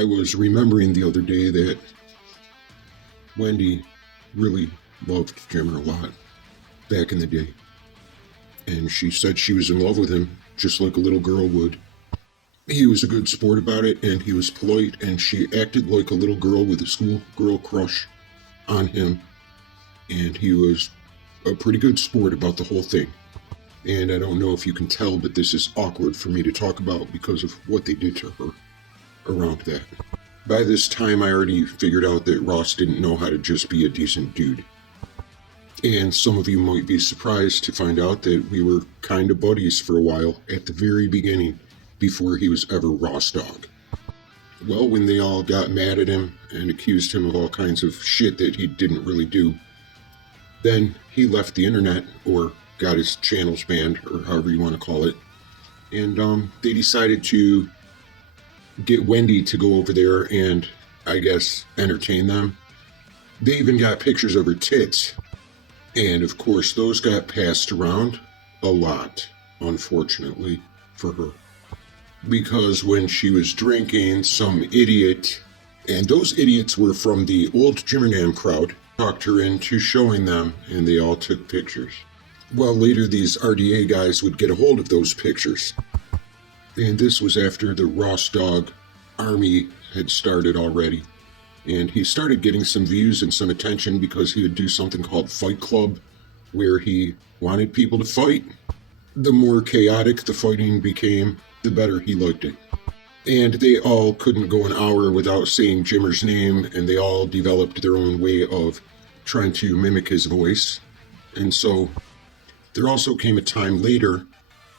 I was remembering the other day that Wendy really loved Jimmer a lot back in the day. And she said she was in love with him, just like a little girl would. He was a good sport about it, and he was polite, and she acted like a little girl with a schoolgirl crush on him. And he was a pretty good sport about the whole thing. And I don't know if you can tell, but this is awkward for me to talk about because of what they did to her around that. By this time, I already figured out that Ross didn't know how to just be a decent dude. And some of you might be surprised to find out that we were kind of buddies for a while at the very beginning, before he was ever Ross Dog. Well, when they all got mad at him and accused him of all kinds of shit that he didn't really do, then he left the internet, or got his channels banned, or however you want to call it, and they decided to get Wendy to go over there and, I guess, entertain them. They even got pictures of her tits, and of course those got passed around a lot, unfortunately, for her. Because when she was drinking, some idiot, and those idiots were from the old Jimmernam crowd, talked her into showing them, and they all took pictures. Well, later these RDA guys would get a hold of those pictures. And this was after the Ross Dog army had started already. And he started getting some views and some attention because he would do something called Fight Club, where he wanted people to fight. The more chaotic the fighting became, the better he liked it. And they all couldn't go an hour without saying Jimmer's name, and they all developed their own way of trying to mimic his voice. And so there also came a time later,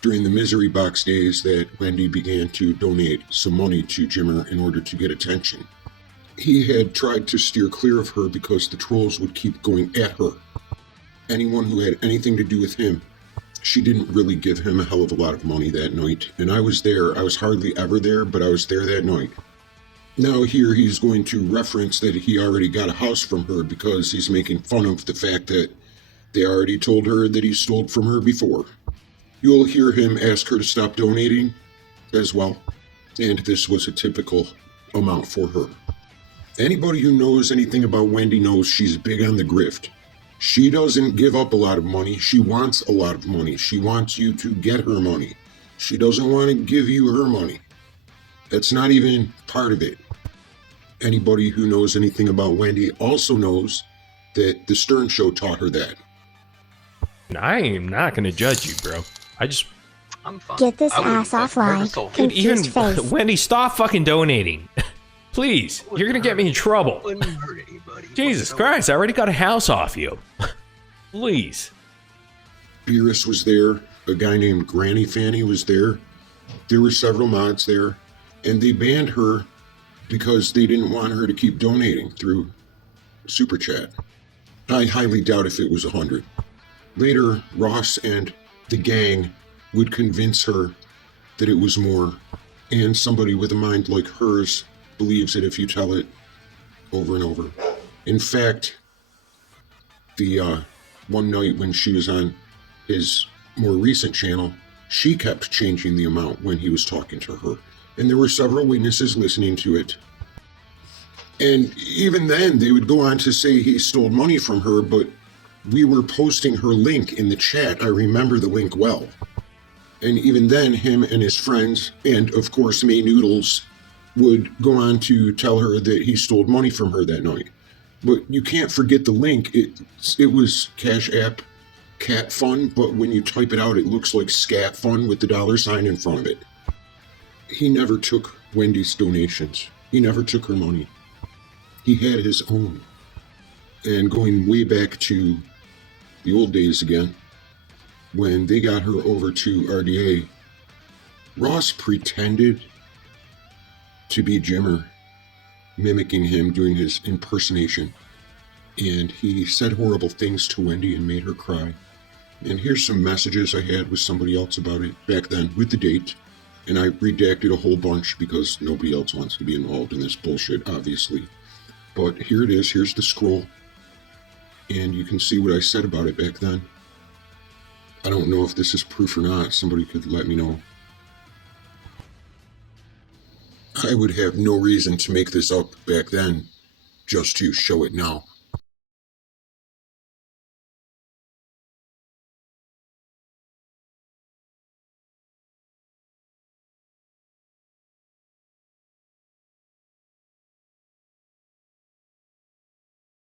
during the Misery Box days, that Wendy began to donate some money to Jimmer in order to get attention. He had tried to steer clear of her because the trolls would keep going at her. Anyone who had anything to do with him. She didn't really give him a hell of a lot of money that night, and I was there. I was hardly ever there, but I was there that night. Now here he's going to reference that he already got a house from her because he's making fun of the fact that they already told her that he stole from her before. You'll hear him ask her to stop donating as well, and this was a typical amount for her. Anybody who knows anything about Wendy knows she's big on the grift. She doesn't give up a lot of money. She wants a lot of money. She wants you to get her money. She doesn't want to give you her money. That's not even part of it. Anybody who knows anything about Wendy also knows that the Stern Show taught her that. I am not going to judge you, bro. I'm fine. Get this ass offline. Dude, even face. Wendy, stop fucking donating. Please, you're going to get me in trouble. Wouldn't hurt anybody. Jesus Christ, I already got a house off you. Please. Beerus was there. A guy named Granny Fanny was there. There were several mods there. And they banned her because they didn't want her to keep donating through Super Chat. I highly doubt if it was 100. Later, Ross and the gang would convince her that it was more. And somebody with a mind like hers believes it if you tell it over and over. In fact, the one night when she was on his more recent channel, she kept changing the amount when he was talking to her. And there were several witnesses listening to it. And even then, they would go on to say he stole money from her, but we were posting her link in the chat. I remember the link well. And even then, him and his friends, and of course May Noodles, would go on to tell her that he stole money from her that night. But you can't forget the link. It was Cash App Cat Fun, but when you type it out, it looks like Scat Fun with the $sign in front of it. He never took Wendy's donations. He never took her money. He had his own. And going way back to the old days again, when they got her over to RDA, Ross pretended to be Jimmer, mimicking him, doing his impersonation. And he said horrible things to Wendy and made her cry. And here's some messages I had with somebody else about it back then with the date. And I redacted a whole bunch because nobody else wants to be involved in this bullshit, obviously. But here it is. Here's the scroll. And you can see what I said about it back then. I don't know if this is proof or not. Somebody could let me know. I would have no reason to make this up back then, just to show it now.